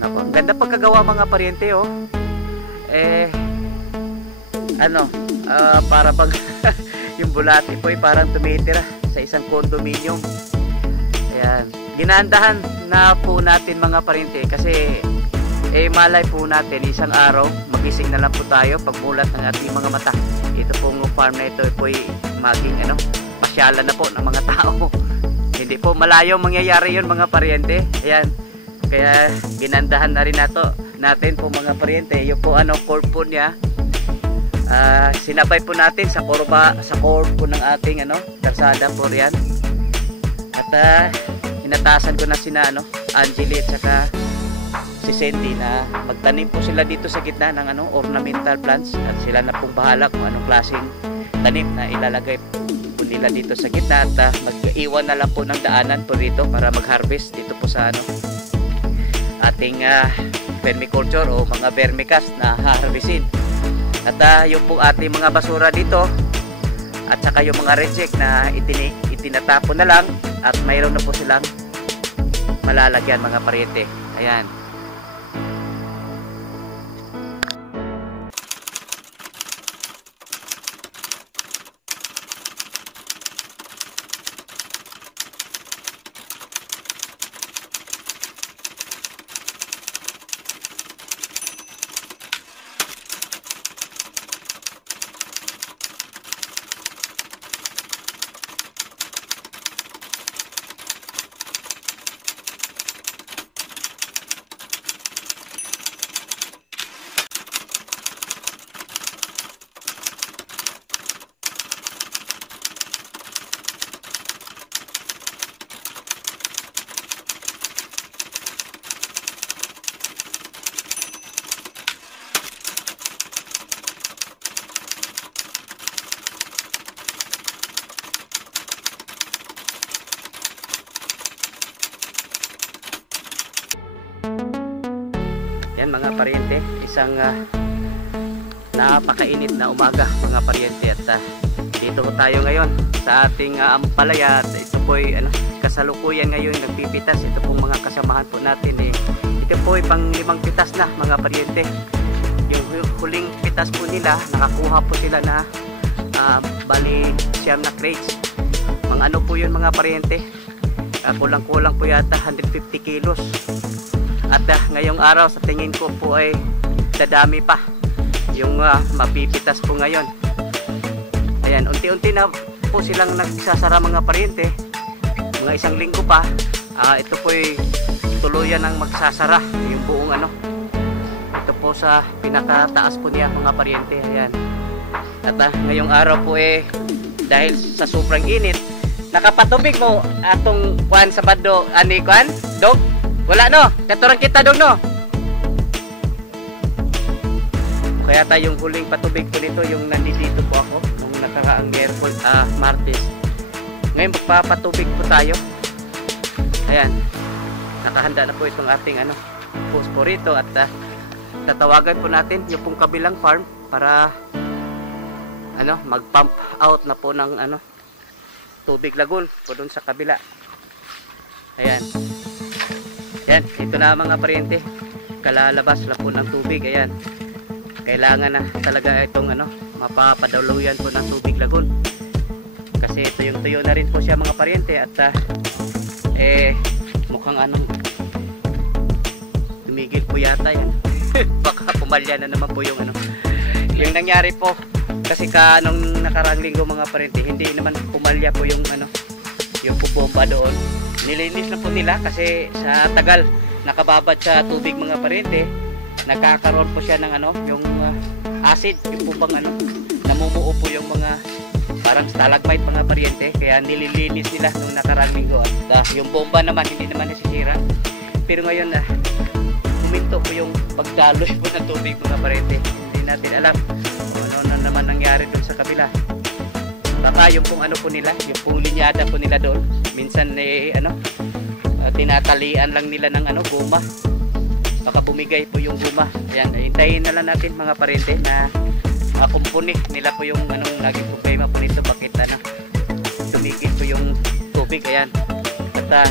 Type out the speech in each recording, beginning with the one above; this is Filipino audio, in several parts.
Naku, ang ganda pagkagawa mga paryente, oh. Eh, ano, para bang yung bulati po ay parang tumitira sa isang condominium. Ayan. Ginandahan na po natin mga paryente kasi malay po natin isang araw magising na lang po tayo pagmulat ng ating mga mata. Ito pong farm na ito po ay maging pasyalan na po ng mga tao. Hindi po malayo mangyayari yun mga paryente. Ayan. Kaya ginandahan na rin natin po mga paryente. Yung po corpo niya. Sinabay po natin sa corpo ng ating kalsada po riyan. At inatasan ko na sina Angeli at saka si Sandy na magtanim po sila dito sa gitna ng ornamental plants at sila na pong bahala kung anong klaseng tanim na ilalagay po nila dito sa gitna at mag-iwan na lang po ng daanan po dito para mag-harvest dito po sa ating vermiculture o mga vermicast na harvestin. At yung po ating mga basura dito at saka yung mga reject na itinatapon na lang at mayroon na po silang malalagyan mga paryente. Ayan. Yan mga paryente, isang napakainit na umaga mga paryente at dito tayo ngayon sa ating ampalaya at ito po ay kasalukuyan ngayon nagpipitas. Ito pong mga kasamahan po natin ito po ay pang 5 pitas na mga paryente. Yung huling pitas po nila nakakuha po sila na bali 9 na crates. Mga po yun mga paryente, kulang-kulang po yata 150 kilos. At ngayong araw sa tingin ko po ay dadami pa yung mapipitas po ngayon. Ayan, unti-unti na po silang nagsasara mga paryente. Mga 1 linggo pa, ito po ay tuluyan ng magsasara yung buong ito po sa pinakataas po niya mga paryente. Ayan. At ngayong araw po dahil sa sobrang init, nakapatubig mo atong kuan sa bando ani kuan dog. Wala no, katurang kita dong no. Kaya tayong huling patubig po nito yung nandito po ako nung nakaraang Martes. Ngayon magpapatubig po tayo. Ayan. Nakahanda na po itong ating fosforito at tatawagan po natin yung pong kabilang farm para mag-pump out na po ng tubig lagoon po doon sa kabila. Ayan. Yan, ito na mga paryente. Kalalabas na po ng tubig. Ayan. Kailangan na talaga itong mapapadaluyan po ng tubig lagoon. Kasi tuyo na rin po siya mga paryente at mukhang tumigil po yata yan. Baka pumalya na naman po yung yung nangyari po kasi nung nakarang linggo mga paryente, hindi naman pumalya po yung yung bomba doon. Nilinis na po nila kasi sa tagal nakababad sa tubig mga paryente, nagkakaroon po siya ng yung acid, yung po bang namumuo po yung mga parang stalagmite mga paryente, kaya nililinis nila nung nakarang linggo at yung bomba naman hindi naman nasisira. Pero ngayon huminto po yung pagdaloy po ng tubig mga paryente. Hindi natin alam kung ano naman nangyari doon sa kabila. Baka yung pong po nila, yung pong linyada po nila doon, minsan tinatalian lang nila ng guma. Baka bumigay po yung guma. Ayan, hintayin na lang natin mga paryente na makumpuni nila po yung naging problema po nito, bakit tumigil po yung tubig. Ayan. At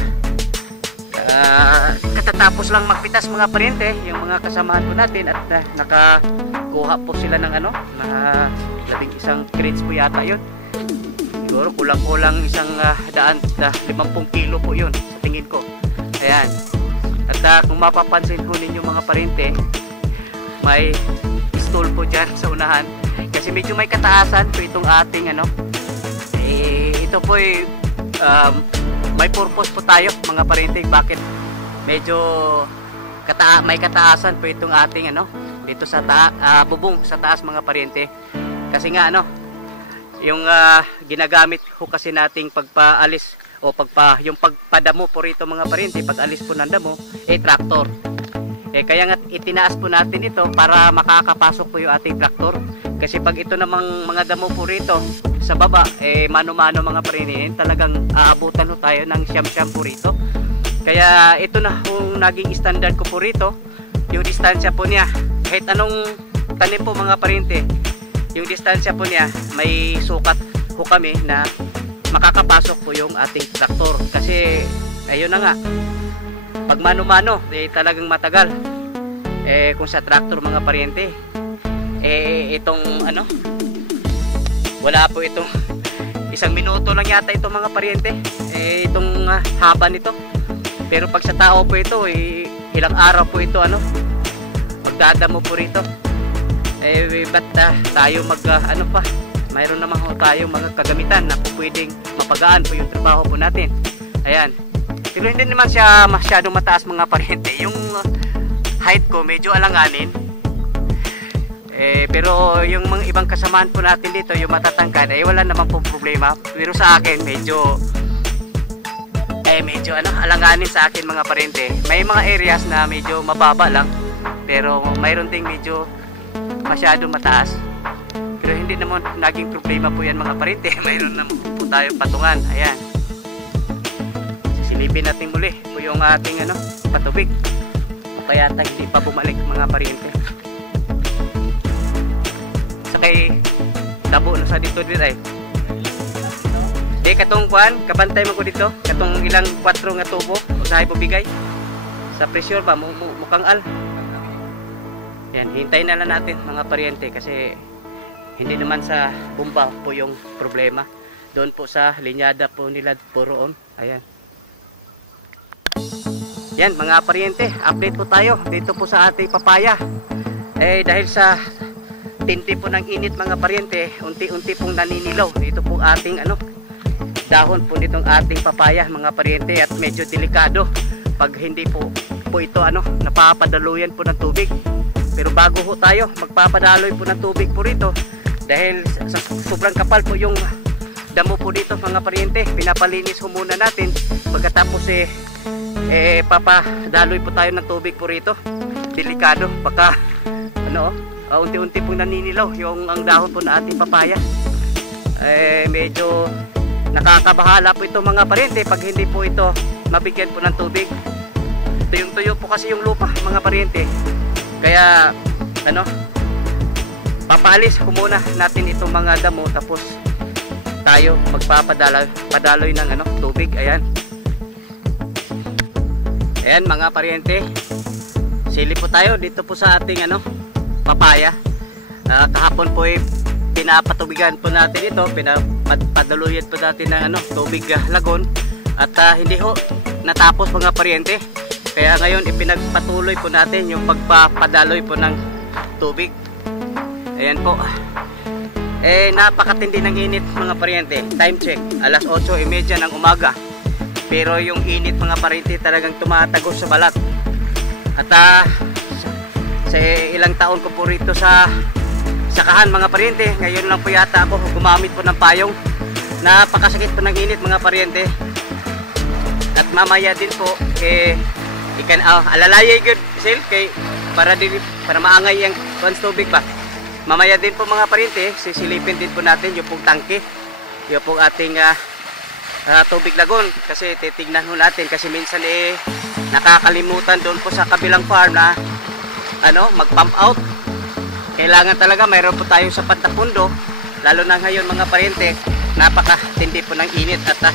katatapos lang magpitas mga paryente yung mga kasamahan po natin at nakakuha po sila ng mga 11 crates po yata yun. Siguro kulang-kulang isang 50 kilo po yun sa tingin ko. Ayan. At kung mapapansin po ninyo mga paryente, may stall po dyan sa unahan kasi medyo may kataasan po itong ating ito po may purpose po tayo mga paryente bakit medyo may kataasan po itong ating dito sa bubong sa taas mga paryente kasi nga yung ginagamit po kasi nating pagpaalis o yung pagpadamo po rito mga paryente, pag alis po ng damo traktor. Kaya nga itinaas po natin ito para makakapasok po yung ating traktor. Kasi pag ito namang mga damo po rito sa baba, mano-mano mga paryente, talagang aabutan po tayo ng siyam-siyam po rito. Kaya ito na kung naging standard ko po rito, yung distansya po niya. Kahit anong tanim po mga paryente, yung distansya po niya, may sukat po kami na makakapasok po yung ating traktor. Kasi ayun na nga, pag mano-mano talagang matagal kung sa traktor mga paryente itong wala po itong 1 minuto lang yata itong mga paryente itong haba nito, pero pag sa tao po ito ilang araw po ito magdadamo po rito ba't tayo mayroon naman tayo mga kagamitan na pwedeng mapagaan po yung trabaho po natin. Ayan. Pero hindi naman siya masyadong mataas mga paryente. Yung height ko medyo alanganin. Pero yung mga ibang kasamahan po natin dito, yung matatangkad, wala naman pong problema. Pero sa akin medyo alanganin sa akin mga paryente. May mga areas na medyo mababa lang, pero mayroon ding medyo masyadong mataas. Pero hindi naman naging problema po yan mga paryente. Mayroon naman po tayo patungan. Ayan. Silipin natin muli po yung ating patubig o kaya hindi pa bumalik mga paryente. Sakay tabo na sa dito katong kuan kabantay mo ko dito katong ilang 4 nga tubo usahay po bigay sa pressure ba mukhang yan, hintayin na lang natin mga paryente kasi hindi naman sa bomba po yung problema, doon po sa linyada po nila po roon. Ayan. Yan mga paryente, update po tayo dito po sa ating papaya. Dahil sa tindi po ng init mga paryente, unti-unti pong naninilaw dito po ating dahon po nitong ating papaya mga paryente, at medyo delikado pag hindi po ito napapadaluyan po ng tubig. Pero bago ho tayo magpapadaloy po ng tubig po rito, dahil sa sobrang kapal po yung damo po dito mga paryente, pinapalinis ho muna natin. Pagkatapos papadaloy po tayo ng tubig po rito. Delikado, baka unti-unti pong naninilaw yung ang dahon po na ating papaya. Medyo nakakabahala po ito mga paryente pag hindi po ito mabigyan po ng tubig. Tuyong-tuyo po kasi yung lupa mga paryente. Kaya papalis ko muna natin itong mga damo, tapos tayo magpapadaloy ng tubig. Ayan. Ayan mga paryente, sili po tayo dito po sa ating papaya. Kahapon po pinapatubigan po natin ito, pinapadaluyan po natin ng tubig lagon, at hindi ho natapos mga paryente. Kaya ngayon ipinagpatuloy po natin yung pagpapadaloy po ng tubig. Ayan po. Napakatindi ng init mga paryente. Time check, alas 8:30 ng umaga. Pero yung init mga paryente talagang tumatagos sa balat. At sa ilang taon ko po rito sa sakahan mga paryente, ngayon lang po yata ako gumamit po ng payong. Napakasakit po ng init mga paryente. At mamaya din po alalaya good sil kay para maangay yung tubig ba. Mamaya din po mga paryente, sisilipin din po natin yung pong tangke, yung pong ating tubig lagon, kasi titignan ho natin kasi minsan nakakalimutan doon po sa kabilang farm na mag-pump out. Kailangan talaga mayroon po tayong sapat na pundo, lalo na ngayon mga paryente, napakatindi po ng init at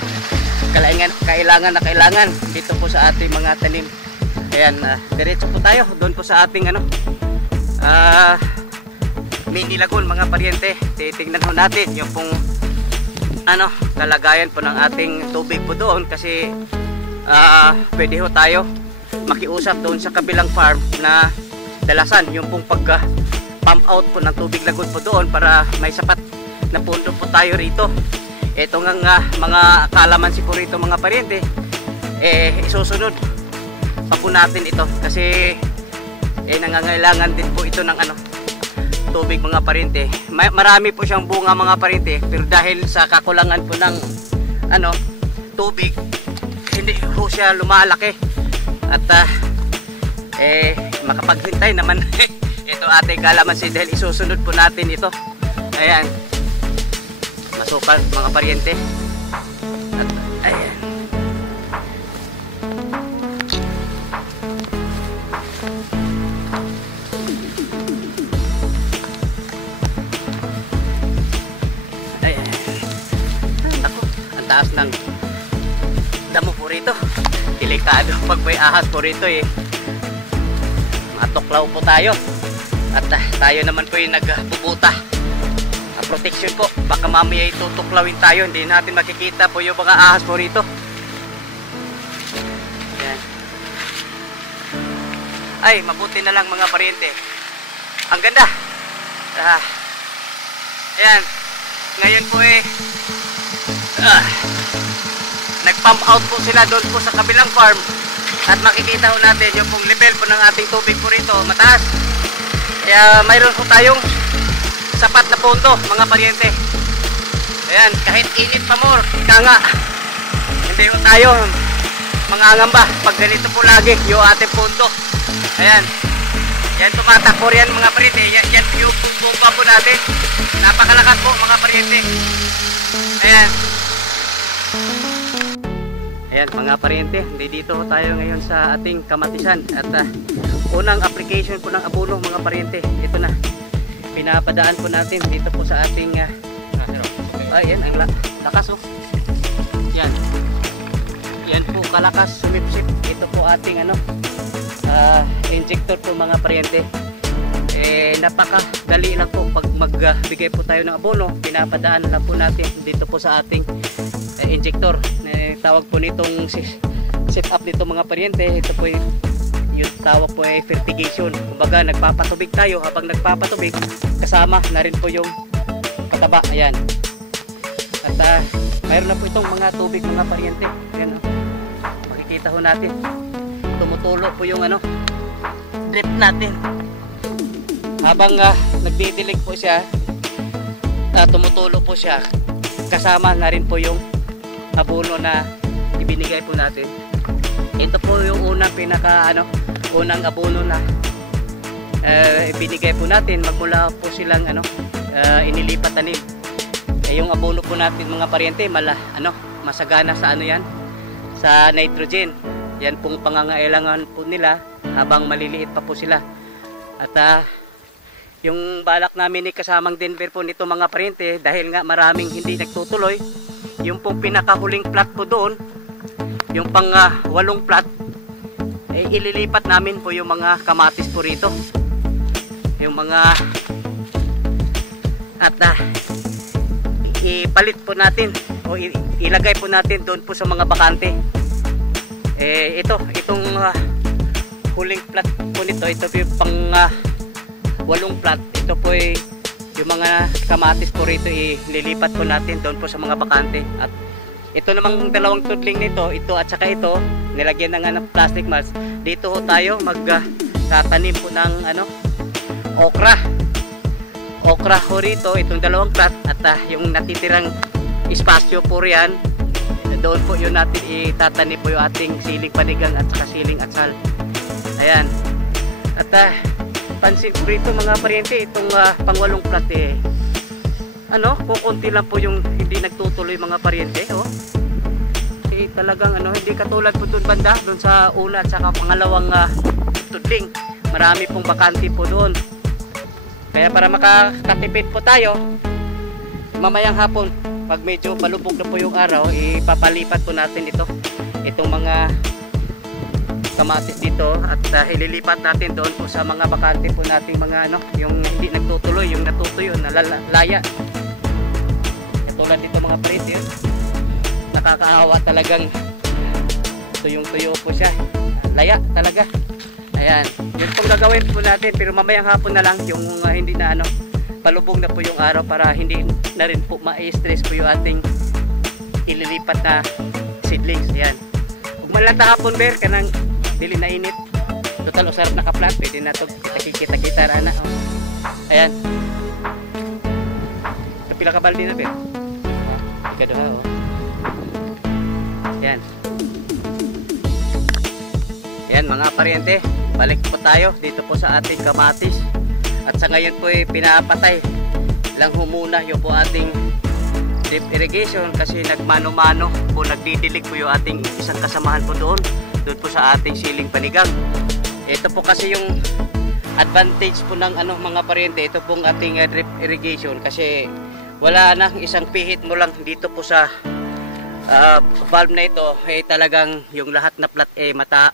kailangan dito po sa ating mga tanim. Ayan, diretso po tayo doon po sa ating mini lagoon mga paryente. Titingnan ho natin yung pong kalagayan po ng ating tubig po doon, kasi pwede ho tayo makiusap doon sa kabilang farm na dalasan yung pong pag pump out po ng tubig lagoon po doon para may sapat na pundo po tayo rito. Ito nga mga kalamansi po rito mga paryente, isusunod pa po natin ito kasi nangangailangan din po ito ng tubig mga paryente. Marami po siyang bunga mga paryente, pero dahil sa kakulangan po ng tubig, hindi po siya lumalaki. At makapaghintay naman ito ating kalamansi dahil isusunod po natin ito. Ayan, masukal mga paryente. At ayan, taas ng damo po rito. Delikado pag may ahas po rito matuklaw po tayo. At tayo naman po yung nagbubuta. Protection po, baka mamaya itutuklawin tayo, hindi natin makikita po yung mga ahas po rito. Ayan. Ay, mabuti na lang mga paryente, ang ganda. Ayan, ngayon po nag-pump out po sila doon po sa kabilang farm, at makikita po natin yung pong level po ng ating tubig po rito mataas, kaya mayroon po tayong sapat na punto mga paryente. Ayan, kahit init pa more, ika nga, hindi po tayo mangangamba pag ganito po lagi yung ating punto. Ayan, yan tumatakbo yan mga paryente, yan yung pumpa po natin, napakalakas po mga paryente. Ayan. Ayan mga paryente, dito tayo ngayon sa ating kamatisan at unang application po ng abono mga paryente. Ito na, pinapadaan po natin dito po sa ating ayan, ang lakas yan, yan po kalakas sumipsip. Ito po ating injector po mga paryente. Napakadali lang po pag magbigay po tayo ng abono, pinapadaan lang po natin dito po sa ating injector. Tawag po nitong setup nito mga paryente, ito po yung tawag po ay fertigation. Kumbaga nagpapatubig tayo, habang nagpapatubig kasama na rin po yung pataba. Ayan, at mayroon na po itong mga tubig mga paryente. Ayan, makikita ho natin tumutulo po yung drip natin. Habang nagdidilig po siya, tumutulo po siya, kasama na rin po yung abono na ibinigay po natin. Ito po yung unang unang abono na ibinigay po natin magmula po silang inilipat tanim. Yung abono po natin mga paryente masagana sa yan, sa nitrogen. Yan pong pangangailangan po nila habang maliliit pa po sila. At yung balak namin ni kasamang Denver po nito mga paryente, dahil nga maraming hindi nagtutuloy, yung pong pinakahuling plat po doon, yung pang 8 plat, ililipat namin po yung mga kamatis po rito, yung mga ipalit po natin o ilagay po natin doon po sa mga bakante. Itong huling plat po nito, ito po yung pang 8 plat, ito po yung mga kamatis po rito, ililipat po natin doon po sa mga bakante. At ito namang dalawang tudling nito, ito at saka ito, nilagyan ng plastic mulch. Dito ho tayo magtatanim po ng okra ho rito, itong dalawang plat. At yung natitirang espasyo po riyan, doon po yun natin itatanim po yung ating siling panigang at saka siling atsal. Ayan, at pansin ko rito mga paryente, itong pang 8 plat kukunti lang po yung hindi nagtutuloy mga paryente. Talagang hindi katulad po doon banda, doon sa una at saka pangalawang tudling, marami pong bakante po doon. Kaya para makakatipid po tayo, mamayang hapon pag medyo palubog na po yung araw, ipapalipat po natin itong mga kamatis dito at ililipat natin doon po sa mga bakante po nating mga yung hindi nagtutuloy, yung natutuyo, nalalaya. Katulad dito mga parente, nakakaawa talagang tuyong-tuyo po siya. Laya talaga. Ayan, yun pong gagawin po natin, pero mamayang hapon na lang yung hindi na palubog na po yung araw para hindi na rin po ma-stress po yung ating ililipat na seedlings. Ayan. Kung malata hapon ber kanang dili na init. Total usarap na ka-plant, pwede na to kita-kita ana. Ayan. Pila ka balde na ber? Ikaduha oh. Ayan. Ayan mga paryente, balik po tayo dito po sa ating kamatis. At sa ngayon po pinapatay lang muna yung po ating drip irrigation kasi nagmano-mano po, nagdidilig po yung ating isang kasamahan po doon po sa ating siling panigang. Ito po kasi yung advantage po ng mga paryente, ito pong ating drip irrigation kasi wala na isang pihit mo lang dito po sa valve na ito, talagang yung lahat na plat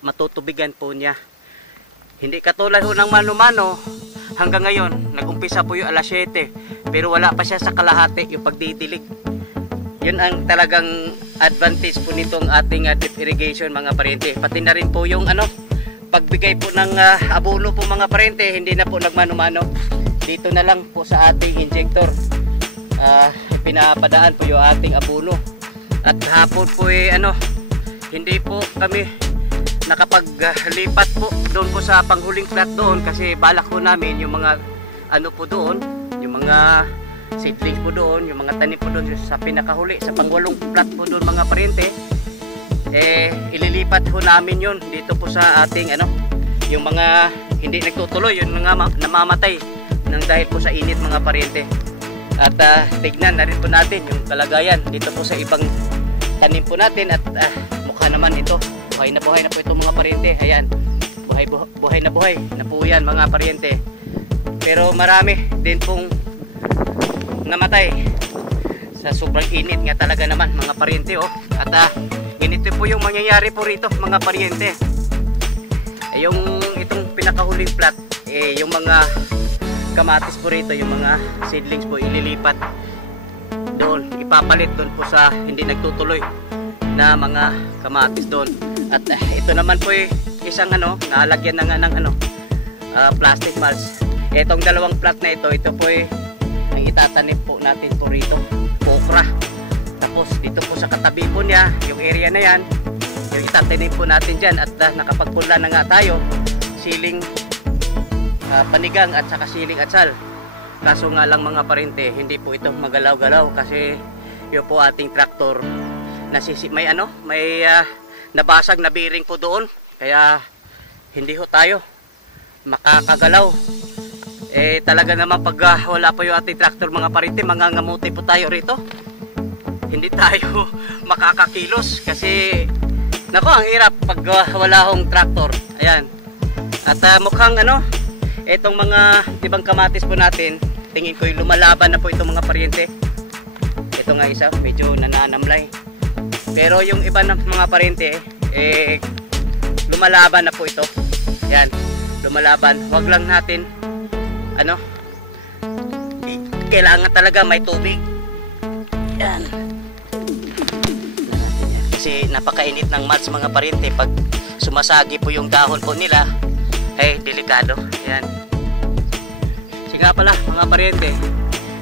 matutubigan po niya. Hindi katulad ho ng mano-mano. Hanggang ngayon, nag-umpisa po yung alas 7 pero wala pa siya sa kalahati yung pagdidilig. Yun ang talagang advantage po nitong ating drip irrigation mga paryente. Pati na rin po yung pagbigay po ng abono po mga paryente, hindi na po nagmano-mano. Dito na lang po sa ating injector pinapadaan po yung ating abono. At hapon po hindi po kami nakapaglipat po doon po sa panghuling plat doon kasi balak po namin yung mga po doon, yung mga seedlings po doon, yung mga tanim po doon sa pinakahuli, sa pangwalong plat po doon mga paryente, ililipat po namin yun dito po sa ating yung mga hindi nagtutuloy, yung mga namamatay ng dahil po sa init mga paryente. At tignan na rin po natin yung kalagayan dito po sa ibang tanim po natin at mukha naman ito buhay na po itong mga paryente. Ayan, buhay na po yan mga paryente, pero marami din pong namatay sa sobrang init nga talaga naman mga paryente oh. At ganito po yung mangyayari po rito mga paryente. Yung itong pinakahuling plat, yung mga kamatis po rito, yung mga seedlings po ililipat doon, ipapalit doon po sa hindi nagtutuloy na mga kamatis doon. At ito naman po isang nalagyan na nga ng plastic mulch. Itong dalawang plat na ito po ang itatanim po natin po rito, okra. Tapos dito po sa katabi po niya, yung area na yan, yung itatanim po natin dyan. At nakapagpunla na nga tayo, siling panigang at saka siling atsal. Kaso nga lang mga paryente, hindi po ito magalaw-galaw kasi yun po ating traktor may nabasag na bearing po doon, kaya hindi ho tayo makakagalaw. Talaga naman pag wala po yung ating traktor mga paryente, mangangamuti po tayo rito, hindi tayo makakakilos kasi nako ang hirap pag wala hong traktor. Ayan. At mukhang itong mga ibang kamatis po natin, tingin ko yung lumalaban na po itong mga paryente. Ito nga isa, medyo nananamlay. Pero yung iba ng mga paryente, lumalaban na po ito. Yan, lumalaban. Huwag lang natin, kailangan talaga may tubig. Yan. Kasi napakainit ng mulch mga paryente. Pag sumasagi po yung dahon po nila, delikado. Yan. Kasi nga pala mga paryente,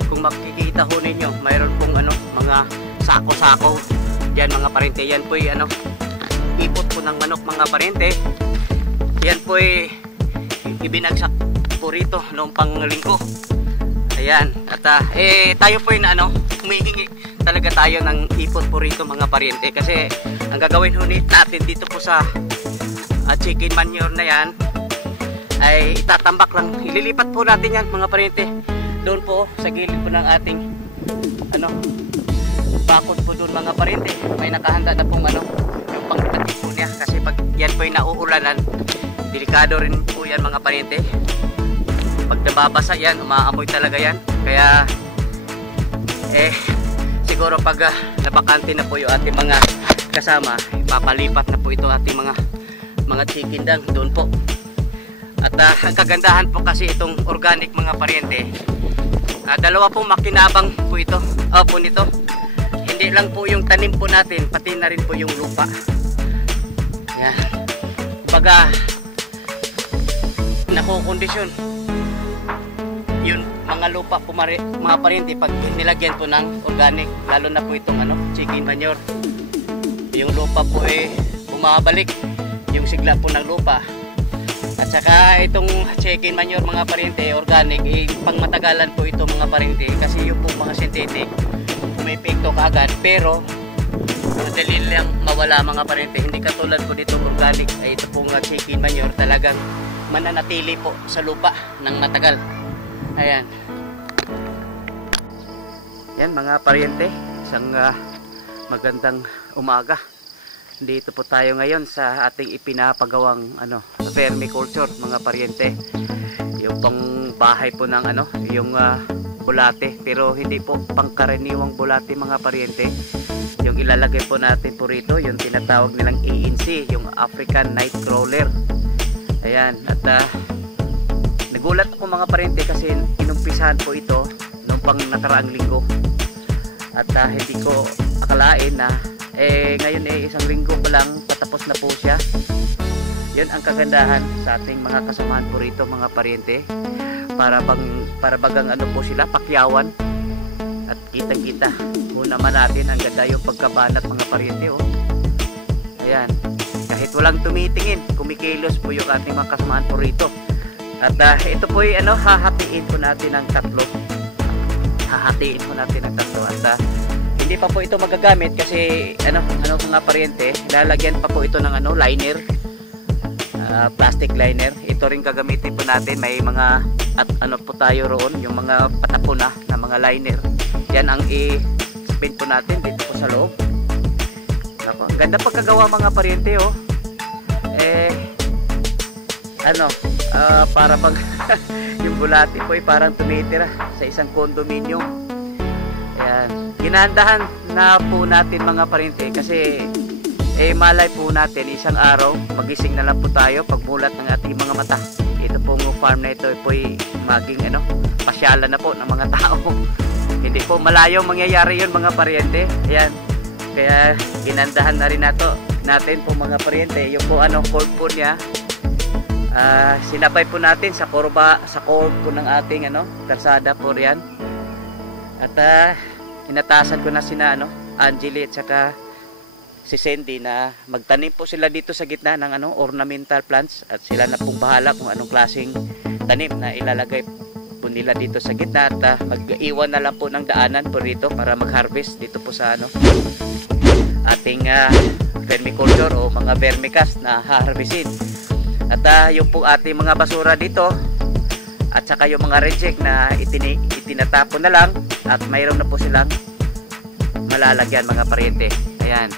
kung makikita ho ninyo, mayroon pong mga sako-sako yan mga paryente. Yan po ipot po ng manok mga paryente. Yan po ibinagsak po rito noong panglinggo. Ayan. At tayo po humihingi talaga tayo ng ipot po rito mga paryente kasi ang gagawin ho natin dito po sa chicken manure na yan ay itatambak lang, ililipat po natin yan mga paryente doon po sa gilid po ng ating bakod po doon mga paryente. May nakahanda na pong yung pangtatid po niya kasi pag yan po yung nauulanan, delikado rin po yan mga paryente. Pag nababasa yan, umaamoy talaga yan. Kaya siguro pag nabakante na po yung ating mga kasama, ipapalipat na po ito ating mga chicken dang doon po. At ang kagandahan po kasi itong organic mga paryente, dalawa pong makinabang po ito po nito. Hindi lang po yung tanim po natin, pati na rin po yung lupa. Yan. Pag nakukondisyon yun mga lupa po mga paryente pag nilagyan po ng organic, lalo na po itong chicken manure, yung lupa po bumabalik yung sigla po ng lupa. At saka itong chicken manure mga paryente organic, pang matagalan po ito mga paryente, kasi yung po mga synthetic may epekto kaagad, pero madali lang mawala mga paryente. Hindi katulad po dito organic, ito pong chicken manure talagang mananatili po sa lupa ng matagal. Ayan. Yan mga paryente, isang magandang umaga. Dito po tayo ngayon sa ating ipinapagawang vermiculture mga paryente. Yung pang bahay po ng yung bulate, pero hindi po pangkaraniwang bulate mga paryente. Yung ilalagay po natin po rito, yung tinatawag nilang ANC, yung African Nightcrawler. Ayan, at nagulat ako mga paryente kasi inumpisahan po ito nung pang nakaraang linggo. At hindi ko akalain na ngayon isang linggo pa lang patapos na po siya. Yun ang kagandahan sa ating mga kasamahan po rito mga paryente. Para bagang po sila, pakyawan. At kita-kita kung naman natin ang ganda yung pagkabanat mga paryente. Ayan, kahit walang tumitingin, kumikilos po yung ating mga kasamahan po rito. At ito po hahatiin po natin ng tatlo. Hahatiin po natin ng tatlo. At hindi pa po ito magagamit kasi mga paryente, lalagyan pa po ito ng liner, plastic liner. Ito rin gagamitin po natin. May mga po tayo roon, yung mga patapo na mga liner. Yan ang i-spin po natin dito po sa loob. Nako, ang ganda pagkagawa mga paryente para pag yung bulati po parang tumitira sa isang condominium. Ayan, ginahandahan na po natin mga paryente kasi malay po natin isang araw magising na lang po tayo pagmulat ng ating mga mata. Ito pong farm na ito po maging pasyalan na po ng mga tao. Hindi po malayo mangyayari yun mga paryente. Ayan, kaya ginandahan na rin natin po mga paryente yung po curve po niya. Sinabay po natin sa curve po ng ating kalsada po riyan. At inatasan ko na sina Angeli at saka si Cindy na magtanim po sila dito sa gitna ng ornamental plants, at sila na pong bahala kung anong klaseng tanim na ilalagay po nila dito sa gitna. At mag-iwan na lang po ng daanan po dito para mag-harvest dito po sa ating vermiculture o mga vermicast na haharvestin. At yung po ating mga basura dito at saka yung mga reject na itinatapon na lang, at mayroon na po silang malalagyan mga paryente. Ayan.